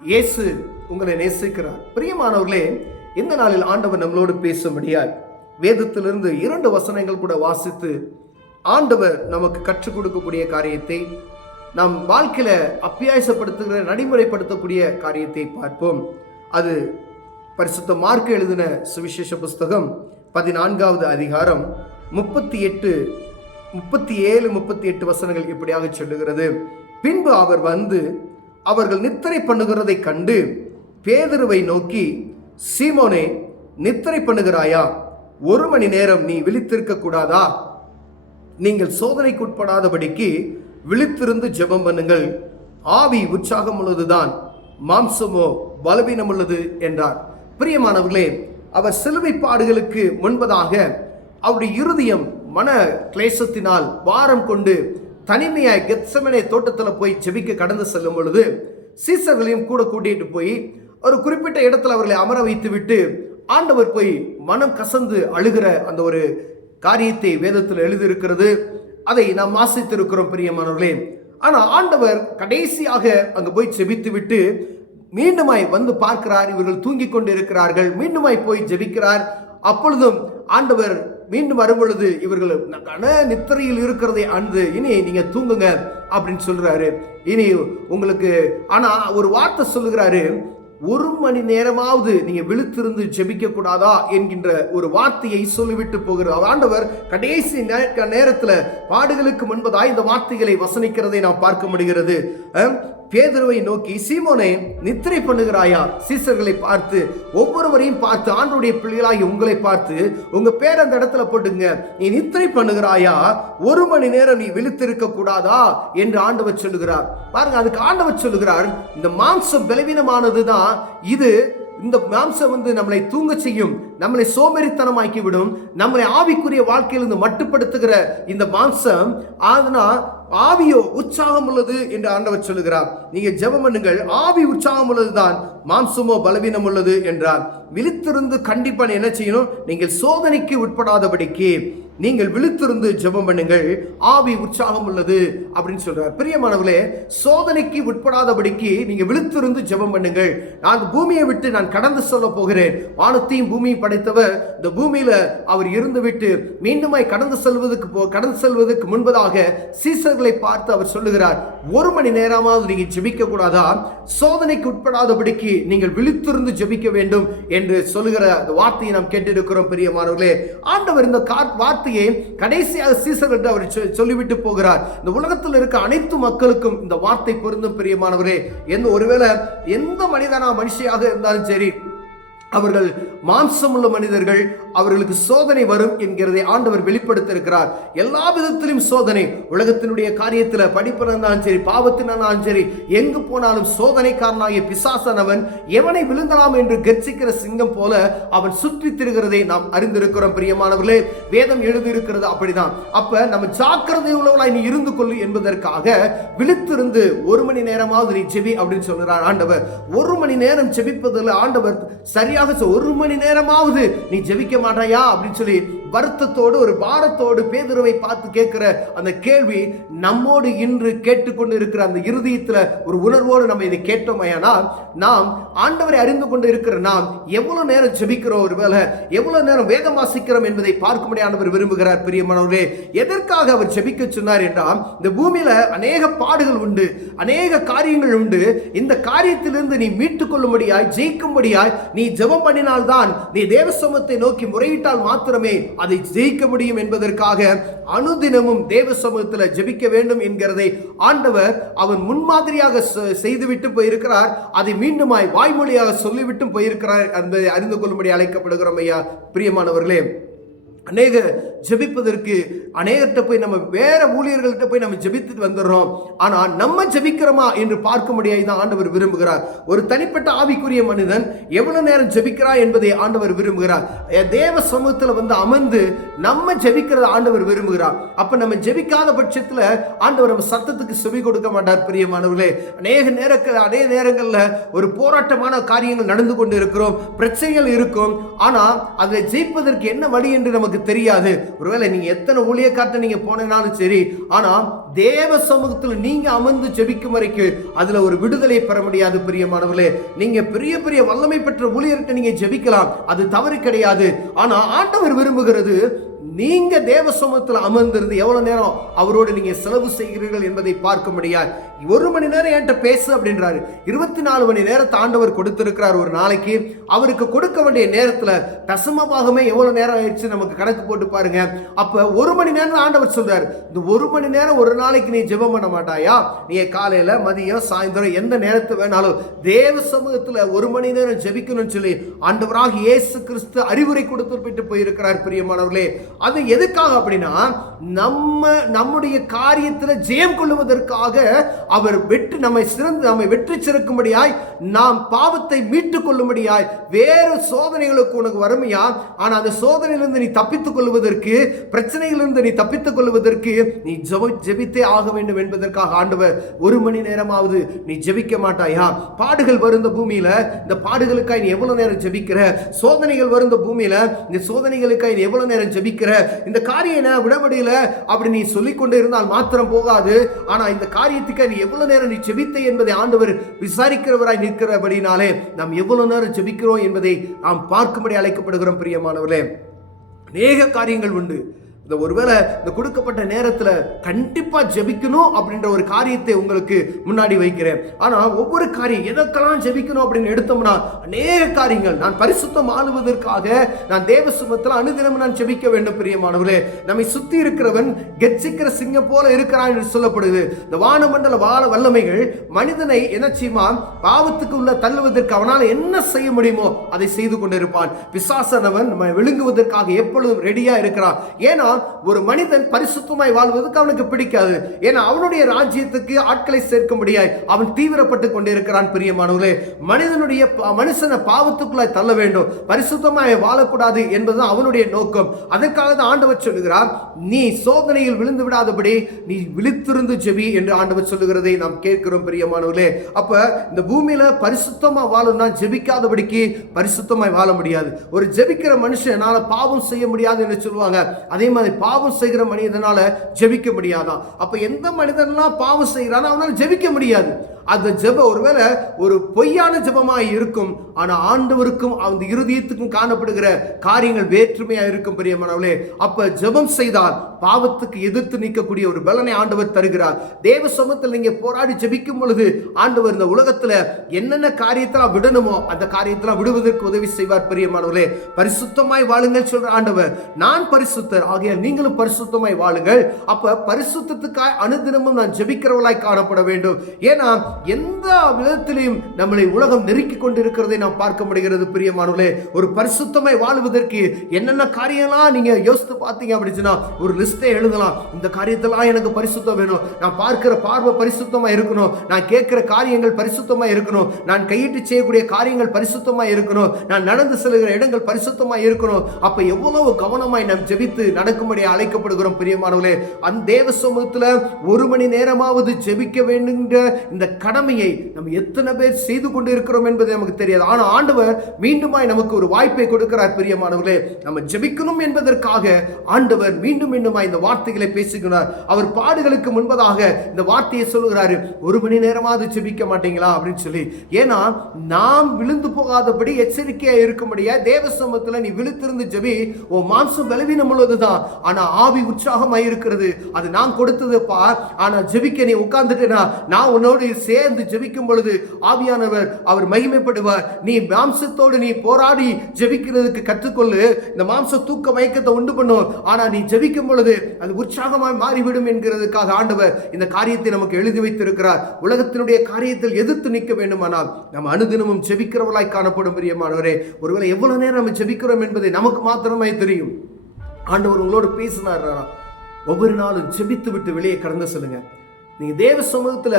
இயேசு உங்களை நேசிக்கிறார். பிரியமானவர்களே, இந்த நாளில் ஆண்டவர் நம்மளோடு பேசும்படியாய் வேதத்திலிருந்து 2 வசனங்கள் கூட வாசித்து ஆண்டவர் நமக்கு கற்றுக் கொடுக்கக்கூடிய காரியத்தை, நம் வாழ்க்கையில அப்பியாசப்படுத்துகிற நடைமுறைப்படுத்தக்கூடிய காரியத்தை பார்ப்போம். அது பரிசுத்த மார்க்கு எழுதின சுவிசேஷ புஸ்தகம் 14வது அதிகாரம் 37-38 வசனங்கள் இப்படியாக சொல்லுகிறது. பின்பு அவர் வந்து அவர்கள் நித்திரை பண்ணுகிறதை கண்டு பேதுருவை நோக்கி, சீமோனே, நித்திரை பண்ணுகிறாயா? 1 மணி நேரம் நீ விழித்திருக்க கூடாதா? நீங்கள் சோதனைக்குட்படாதபடிக்கு விழித்திருந்து ஜெபம் பண்ணுங்கள். ஆவி உற்சாகம் உள்ளதுதான், மாம்சமோ பலவீனம் உள்ளது என்றார். பிரியமானவர்களே, அவர் சிலுவை பாடுகளுக்கு முன்பதாக அவருடைய இருதயம் மன கிளேசத்தினால் பாரம் கொண்டு தனிமையாய் கெத்செமனே தோட்டத்தில் போய் ஜெபிக்க கடந்து செல்லும் பொழுது சீசர்களையும் கூட கூட்டிட்டு போய் ஒரு குறிப்பிட்ட இடத்துல அவர்களை அமர வைத்து விட்டு ஆண்டவர் போய் மனம் கசந்து அழுகிற அந்த ஒரு காரியத்தை வேதத்தில் எழுதியிருக்கிறது. அதை நாம் வாசித்திருக்கிறோம் பிரியமானவர்களே. ஆனால் ஆண்டவர் கடைசியாக அங்கு போய் ஜெபித்து விட்டு மீண்டுமாய் வந்து பார்க்கிறார். இவர்கள் தூங்கி கொண்டு இருக்கிறார்கள். மீண்டுமாய் போய் ஜெபிக்கிறார். அப்பொழுதும் ஆண்டவர் மீண்டும் வரும் பொழுது இவர்கள் நித்திரையில் இருக்கிறதை அன்று, இனி நீங்க தூங்குங்க அப்படின்னு சொல்றாரு. இனி உங்களுக்கு ஆனா ஒரு வார்த்தை சொல்லுகிறாரு, 1 மணி நேரமாவது நீங்க விழித்திருந்து ஜெபிக்க கூடாதா என்கின்ற ஒரு வார்த்தையை சொல்லிவிட்டு போகிறார். ஆண்டவர் கடைசி நேரத்துல பாடுகளுக்கு முன்பதாய் இந்த வார்த்தைகளை வசனிக்கிறதை நாம் பார்க்க முடிகிறது. பேதுருவை நோக்கி, சீமோனே, நித்திரை பண்ணுகிறாயா? சீசர்களை பார்த்து, ஒவ்வொருவரையும் பார்த்து, ஆண்டவருடைய பிள்ளைகளாகி உங்களை பார்த்து உங்க பேர் அந்த இடத்துல போட்டுங்க. நீ நித்திரை பண்ணுகிறாயா? 1 மணி நேரம் நீ விழித்திருக்க கூடாதா என்று ஆண்டவர் சொல்லுகிறார். பாருங்க, அதுக்கு ஆண்டவர் சொல்லுகிறார், இந்த மாம்சம் பலவீனமானதுதான். இந்த மாம்சம் நம்மளை தூங்க செய்யும், நம்மளை சோம்பேறித்தனமாக்கி விடும், நம்மளை ஆவிக்குரிய வாழ்க்கையிலிருந்து மட்டுப்படுத்துகிற இந்த மாம்சம். அதனால் ஆவியோ உற்சாகம் உள்ளது என்று ஆண்டவர் சொல்லுகிறார். நீங்க ஜெபம் பண்ணுங்கள், ஆவி உற்சாகம் உள்ளதுதான், மாம்சமோ பலவீனம் உள்ளது என்றார். விழித்திருந்து கண்டிப்பா என்ன செய்யணும்? நீங்கள் சோதனைக்கு உட்படாதபடிக்கு நீங்கள் விழித்திருந்து ஜெபம் பண்ணுங்கள், ஆவி உற்சாகம் உள்ளது அப்படின்னு சொல்றார். பிரியமானவர்களே, சோதனைக்கு உட்படாதபடிக்கு நீங்க விழித்திருந்து ஜெபம் பண்ணுங்கள். நான் பூமியை விட்டு நான் கடந்து சொல்ல போகிறேன். வானத்தையும் பூமியும் படைத்தவர் இந்த பூமியில அவர் இருந்து விட்டு மீண்டுமாய் கடந்து செல்வதற்கு முன்பதாக சீசர்களை பார்த்து அவர் சொல்லுகிறார், 1 மணி நேரமாவது நீங்க ஜெபிக்க கூடாதா? சோதனைக்கு உட்படாதபடிக்கு நீங்கள் விழித்திருந்து ஜெபிக்க வேண்டும் என்று சொல்லுகிற அந்த வார்த்தையை நாம் கேட்டிருக்கிறோம். பிரியமானவர்களே, ஆண்டவர் இந்த வார்த்தை கடைசியாக சீசர்கள் அவர் சொல்லிவிட்டு போகிறார். இந்த உலகத்தில் இருக்க அனைத்து மக்களுக்கும் இந்த வார்த்தை பொருந்தும். பிரியமானவரே, ஒருவேளை எந்த மனுஷியாக இருந்தாலும் சரி, அவர்கள் மாம்சம் உள்ள மனிதர்கள், அவர்களுக்கு சோதனை வரும் என்கிறதை ஆண்டவர் வெளிப்படுத்த இருக்கிறார். எல்லா விதத்திலும் சோதனை. உலகத்தினுடைய காரியத்தில், படிப்பில் இருந்தாலும் சரி, பாவத்தினாலும் சரி, எங்கு போனாலும் சோதனைக்காரனாகிய பிசாசனவன் எவனை விழுங்கலாம் என்று கர்ச்சிக்கிற சிங்கம் போல அவன் சுற்றி திரிகிறதை நாம் அறிந்திருக்கிறோம். பிரியமானவர்களே, வேதம் எழுதியிருக்கிறது அப்படிதான். அப்ப நம்ம ஜாக்கிரதை உள்ளவர்களாய் நீ இருந்து கொள்ளு என்பதற்காக விழித்திருந்து 1 மணி நேரமாவது நீ ஜெபி அப்படின்னு சொல்கிறார் ஆண்டவர். 1 மணி நேரம் ஜெபிப்பதில் ஆண்டவர் சரியாக 1 மணி நேரமாவது நீ ஜெபிக்க மாட்டாயா அப்படின்னு சொல்லி வருத்தத்தோடு ஒரு பாரத்தோடு பேதுருவை பார்த்து கேட்கிற அந்த கேள்வி நம்மோடு இன்று கேட்டுக்கொண்டு இருக்கிற அந்த இருதயத்தில் ஒரு உணர்வோடு நம்ம இதை கேட்டோமையானால், நாம் ஆண்டவரை அறிந்து கொண்டு இருக்கிற நாம் எவ்வளவு நேரம் ஜெபிக்கிறோம், ஒருவேளை எவ்வளவு நேரம் வேதம் வாசிக்கிறோம் என்பதை பார்க்கும்படி ஆண்டவர் விரும்புகிறார். பிரியமானவர்களே, எதற்காக அவர் ஜெபிக்க சொன்னார் என்றால், இந்த பூமியில அநேக பாடுகள் உண்டு, அநேக காரியங்கள் உண்டு. இந்த காரியத்திலிருந்து நீ மீட்டுக் கொள்ளும்படியாய், ஜெயிக்கும்படியாய் நீ ஜெபம் பண்ணினால்தான், நீ தேவ சமூகத்தை நோக்கி முறையிட்டால் மாத்திரமே அதை ஜெயிக்க முடியும் என்பதற்காக அனுதினமும் தேவ சமூகத்தில் ஜெபிக்க வேண்டும் என்கிறதை ஆண்டவர் அவன் முன்மாதிரியாக செய்துவிட்டு போயிருக்கிறார். அதை மீண்டுமாய் வாய்மொழியாக சொல்லிவிட்டு போயிருக்கிறார் என்பதை அறிந்து கொள்ளும்படி அழைக்கப்படுகிறோம். ஐயா, பிரியமானவர்களே, அநேக ஜெபிப்பதற்கு அநேகர்கிட்ட போய் நம்ம வேற ஊழியர்கள்ட்ட போய் நம்ம ஜெபித்துட்டு வந்துடுறோம். ஆனால் நம்ம ஜெபிக்கிறோமா என்று பார்க்க முடியாது ஆண்டவர் விரும்புகிறார். ஒரு தனிப்பட்ட ஆவிக்குரிய மனிதன் எவ்வளவு நேரம் ஜெபிக்கிறார் என்பதை ஆண்டவர் விரும்புகிறார். தேவ சமூகத்தில் அமர்ந்து நம்ம ஜெபிக்கிறத ஆண்டவர் விரும்புகிறார். அப்ப நம்ம ஜெபிக்காத பட்சத்தில் ஆண்டவர் நம்ம சத்தத்துக்கு செவி கொடுக்க மாட்டார். பிரியமானவர்களே, அநேக நேரங்கள்ல ஒரு போராட்டமான காரியங்கள் நடந்து கொண்டு இருக்கிறோம், பிரச்சனைகள் இருக்கும். ஆனா அதை ஜெயிப்பதற்கு என்ன வழி என்று நமக்கு நமக்கு தெரியாது. ஒருவேளை நீங்க எத்தனை ஊழியக்காரத்தை நீங்க போனாலும் சரி, ஆனா தேவ சமூகத்தில் நீங்க அமர்ந்து ஜெபிக்கும் வரைக்கும் அதுல ஒரு விடுதலை பெற முடியாது. பிரியமானவர்களே, நீங்க பெரிய பெரிய வல்லமை பெற்ற ஊழியர்கிட்ட நீங்க ஜெபிக்கலாம், அது தவறு கிடையாது. ஆனா ஆண்டவர் விரும்புகிறது நீங்க தேவ சமூகத்தில் அமர்ந்திருந்து எவ்வளவு நேரம் அவரோடு நீங்க செலவு செய்கிறீர்கள் என்பதை பார்க்க முடியாது. 1 மணி நேரம் என்கிட்ட பேசு அப்படின்றாரு. 24 மணி நேரத்தை ஆண்டவர் கொடுத்திருக்கிறார் ஒரு நாளைக்கு. அவருக்கு கொடுக்க வேண்டிய நேரத்துல தசம பாகமே எவ்வளவு நேரம் ஆயிடுச்சு நமக்கு கணக்கு போட்டு பாருங்க. அப்ப 1 மணி நேரம் ஆண்டவர் சொல்றாரு, இந்த 1 மணி நேரம் ஒரு நாளைக்கு நீ ஜெபம் பண்ண மாட்டாயா? நீ காலையில, மதியம், சாயந்தரம் எந்த நேரத்து வேணாலும் தேவ சமூகத்துல 1 மணி நேரம் ஜெபிக்கணும்னு சொல்லி ஆண்டவராக இயேசு கிறிஸ்து அறிவுரை கொடுத்துட்டு போயிருக்கிறார். பிரியமானவர்களே, அது எதுக்காக அப்படின்னா நம்முடைய காரியத்துல ஜெயம் கொள்வதற்காக அவர் நம்மை வெற்றி சிறக்கும்படியாய், நாம் பாவத்தை மீட்டுக் கொள்ளும்படியாய். வேறு சோதனைகளுக்கு உனக்கு வறுமையா, ஆனா அந்த சோதனையிலிருந்து நீ தப்பித்துக் கொள்வதற்கு, பிரச்சனைகளிலிருந்து நீ தப்பித்துக் கொள்வதற்கு நீ ஜெபித்தே ஆக வேண்டும் என்பதற்காக ஆண்டவர் 1 மணி நேரமாவது நீ ஜெபிக்க மாட்டாயா? பாடுகள் வருந்த பூமியில இந்த பாடுகளுக்காய் நீ எவ்வளவு நேரம் ஜெபிக்கிற? சோதனைகள் வருந்த பூமியில இந்த சோதனைகளுக்காய் நீ எவ்வளவு நேரம் ஜெபிக்கிற? இந்த காரியம் என்ன விடபடியில அப்படி நீ சொல்லிக் கொண்டே இருந்தால் மாத்திரம் போகாது. ஆனா இந்த காரியத்துக்கு நீ எவ்வளவு நேரம் நீ ஜெபித்த என்பதை ஆண்டவர் விசாரிக்கிறவராய் நிற்கிறபடினாலே நாம் எவ்வளவு நேரம் ஜெபிக்கிறோம் என்பதை நாம் பார்க்கும்படி அழைக்கப்படுகிறோம். பிரியமானவர்களே, அநேக காரியங்கள் உண்டு. ஒருவேளை இந்த கொடுக்கப்பட்ட நேரத்துல கண்டிப்பா ஜெபிக்கணும் அப்படின்ற ஒரு காரியத்தை உங்களுக்கு முன்னாடி வைக்கிறேன். ஆனா ஒவ்வொரு காரியம் எதற்கெல்லாம் ஜெபிக்கணும் அப்படின்னு எடுத்தோம்னா அநேக காரியங்கள். நான் பரிசுத்தம் ஆளுவதற்காக நான் தேவ சமூகத்தில் அனுதினம் நான் ஜெபிக்க வேண்டும். பிரியமானவர்களே, நம்மை சுத்தி இருக்கிறவன் கெர்ச்சிக்கிற சிங்கம் போல இருக்கிறான் என்று சொல்லப்படுது. இந்த வானமண்டல வல்லமைகள் மனிதனை என்ன செய்வான்? பாவத்துக்கு உள்ள தள்ளுவதற்கு அவனால் என்ன செய்ய முடியுமோ அதை செய்து கொண்டிருப்பான். பிசாசனவன் விழுங்குவதற்காக எப்பொழுதும் ரெடியா இருக்கிறான். ஏன்னா ஒரு மனிதன் பரிசுத்தமாய் வாழ்வதற்கு அவனுக்கு பிடிக்காது. ஏன்னா அவனுடைய ராஜ்யத்துக்கு ஆட்களை சேர்க்க முடியாது. அவன் தீவிரப்பட்டு கொண்டிருக்கிறான். பிரியமானவர்களே, மனுஷனை பாவத்துக்குள்ளாய் தள்ள வேண்டும், பரிசுத்தமாய் வாழக்கூடாது என்பதுதான் அவனுடைய நோக்கம். அதற்காக தான் ஆண்டவர் சொல்லுகிறார், நீ சோதனையில் விழுந்து விடாதபடி நீ விழித்திருந்து ஜெபி என்று ஆண்டவர் சொல்லுகிறதை நாம் கேட்கிறோம். பிரியமானவர்களே, அப்ப இந்த பூமியில பரிசுத்தமா வாழணும்னா ஜெபிக்காதபடிக்கு பரிசுத்தமாய் வாழ முடியாது. ஒரு ஜெபிக்கிற மனுஷனால பாவம் செய்ய முடியாது என்று சொல்லுவாங்க. அதே மாதிரி பாவம் செய்கிற மனிதனால ஜெபிக்க முடியாதான்? அப்ப எந்த மனிதன்லாம் பாவம் செய்யறானோ அவனால ஜெபிக்க முடியாது. அந்த ஜெபம் ஒருவேளை ஒரு பொய்யான ஜெபமாய் இருக்கும். ஆனா ஆண்டவருக்கும் அந்த இருதயத்துக்கும் காணப்படுகிற காரியங்கள் வேற்றுமையா இருக்கும். பிரியமானவர்களே, அப்ப ஜெபம் செய்தால் பாவத்துக்கு எதிர்த்து நிற்கக்கூடிய ஒரு பலனை ஆண்டவர் தருகிறார். தேவ சமூகத்தில் நீங்க போராடி ஜெபிக்கும் பொழுது ஆண்டவர் இந்த உலகத்துல என்னென்ன காரியத்தெல்லாம் விடணுமோ அந்த காரியத்தெல்லாம் விடுவதற்கு உதவி செய்வார். பிரியமானவர்களே, பரிசுத்தமாய் வாழுங்கள் சொல்ற ஆண்டவர். நான் பரிசுத்தர் ஆகிய நீங்களும் பரிசுத்தமாய் வாழுங்கள். அப்ப பரிசுத்தத்துக்காய் அனுதினமும் நான் ஜெபிக்கிறவளாய் காணப்பட வேண்டும். ஏன்னா எந்த விதத்திலையும் நம்மளை உலகம் நெருக்கி கொண்டிருக்கிறதை நாம் பார்க்க முடிகிறது. பிரியமானவர்களே, ஒரு பரிசுத்தமாய் வாழ்வதற்கு என்னென்ன காரியம்லாம் நீங்க யோசித்து பார்த்தீங்க அப்படின்னா ஒரு லிஸ்டே எழுதலாம். இந்த காரியத்தெல்லாம் எனக்கு பரிசுத்தம் வேணும், நான் பார்க்கிற பார்வை பரிசுத்தமா இருக்கணும், நான் கேட்கிற காரியங்கள் பரிசுத்தமா இருக்கணும், நான் கையிட்டு செய்யக்கூடிய காரியங்கள் பரிசுத்தமா இருக்கணும், நான் நடந்து செல்கிற இடங்கள் பரிசுத்தமா இருக்கணும். அப்ப எவ்வளவு கவனமாய் நாம் ஜெபித்து நடக்கும்படி அழைக்கப்படுகிறோம். பிரியமானவர்களே, அந்த தேவ சமூகத்துல 1 மணி நேரமாவது ஜெபிக்க வேண்டுங்கிற இந்த கடமையை நம்ம எத்தனை பேர் செய்து கொண்டு இருக்கிறோம் என்பது நமக்கு தெரியாது. ஆனா ஆண்டவர் மீண்டுமாய் நமக்கு ஒரு வாய்ப்பை கொடுக்கிறார். பிரியமானவர்களே, நம்ம ஜெபிக்கணும் என்பதற்காக ஆண்டவர் மீண்டும் மீண்டுமாய் இந்த வார்த்தைகளை பேசுகிறார். அவர் பாடுகளுக்கு முன்பதாக இந்த வார்த்தையை சொல்லுகிறாரு, 1 மணி நேரமாவது ஜெபிக்க மாட்டீங்களா அப்படின்னு சொல்லி. ஏன்னா நாம் விழுந்து போகாதபடி எச்சரிக்கையா இருக்கும்படியா தேவ சமூகத்துல நீ விழுத்திருந்து ஜெபி. உன் மாம்சம் பலவீனம் உள்ளதுதான், ஆனா ஆவி உற்சாகமாய் இருக்கிறது. அது நான் கொடுத்ததுப்பா. ஆனா ஜெபிக்க நீ உட்கார்ந்துட்டேனா நான் உன்னோடு சேர்ந்து ஜெபிக்கும் பொழுது ஆவியானவர் அவர் மகிமைப்படுவார். நீ மாம்சத்தோடு நீ போராடி ஜெபிக்கிறதுக்கு கற்றுக்கொள்ளு. இந்த மாம்ச தூக்க மயக்கத்தை உண்டு பண்ணும். ஆனா நீ ஜெபிக்கும் பொழுது அது உற்சாகமாய் மாறிவிடும் என்கிறதுக்காக ஆண்டவர் இந்த காரியத்தை நமக்கு எழுதி வைத்திருக்கிறார். உலகத்தினுடைய காரியத்தில் எதிர்த்து நிற்க வேண்டுமானால் நம்ம அனுதினமும் ஜெபிக்கிறவர்களாய் காணப்படும். பிரியமானவரே, ஒருவேளை எவ்வளவு நேரம் நம்ம ஜெபிக்கிறோம் என்பதை நமக்கு மாத்திரமே தெரியும். ஆண்டவர் உங்களோடு பேசினார். ஒவ்வொரு நாளும் ஜெபித்து விட்டு வெளியே கடந்து செல்லுங்க. நீங்க தேவ சமூகத்துல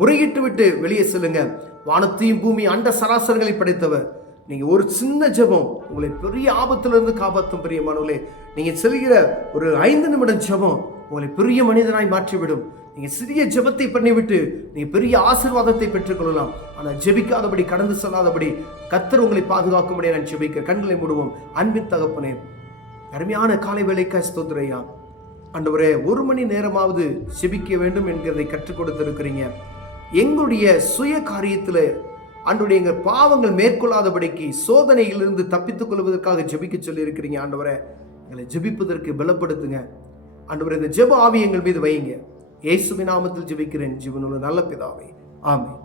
முறையிட்டு விட்டு வெளியே செல்லுங்க. வானத்தையும் பூமி அண்ட சராசரங்களை படைத்தவர். நீங்க ஒரு சின்ன ஜெபம் உங்களை பெரிய ஆபத்திலிருந்து காப்பாற்றும். பிரியமானவர்களே, நீங்க செல்கிற ஒரு 5 நிமிடம் ஜெபம் உங்களை பெரிய மனிதனாய் மாற்றிவிடும். நீங்க சிறிய ஜெபத்தை பண்ணிவிட்டு நீங்க பெரிய ஆசீர்வாதத்தை பெற்றுக்கொள்ளலாம். ஆனா ஜெபிக்காதபடி கடந்து செல்லாதபடி கர்த்தர் உங்களை பாதுகாக்கும்படி நான் ஜெபிக்க. கண்களை மூடுவோம். அன்பின் தகப்பனே, அருமையான காலை வேளைக்காய் ஸ்தோத்திரையா. ஆண்டவரே, 1 மணி நேரமாவது ஜெபிக்க வேண்டும் என்கிறதை கற்றுக் கொடுத்திருக்கிறீங்க. எங்களுடைய சுய காரியத்தில் ஆண்டவரே எங்கள் பாவங்கள் மேற்கொள்ளாதபடிக்கு சோதனையிலிருந்து தப்பித்துக் கொள்வதற்காக ஜெபிக்க சொல்லி இருக்கிறீங்க. ஆண்டவரே, எங்களை ஜெபிப்பதற்கு பலப்படுத்துங்க. ஆண்டவரே, இந்த ஜெப ஆவி எங்கள் மீது வையுங்க. இயேசுவின் நாமத்தில் ஜெபிக்கிறேன் ஜீவனுள்ள நல்ல பிதாவே, ஆமென்.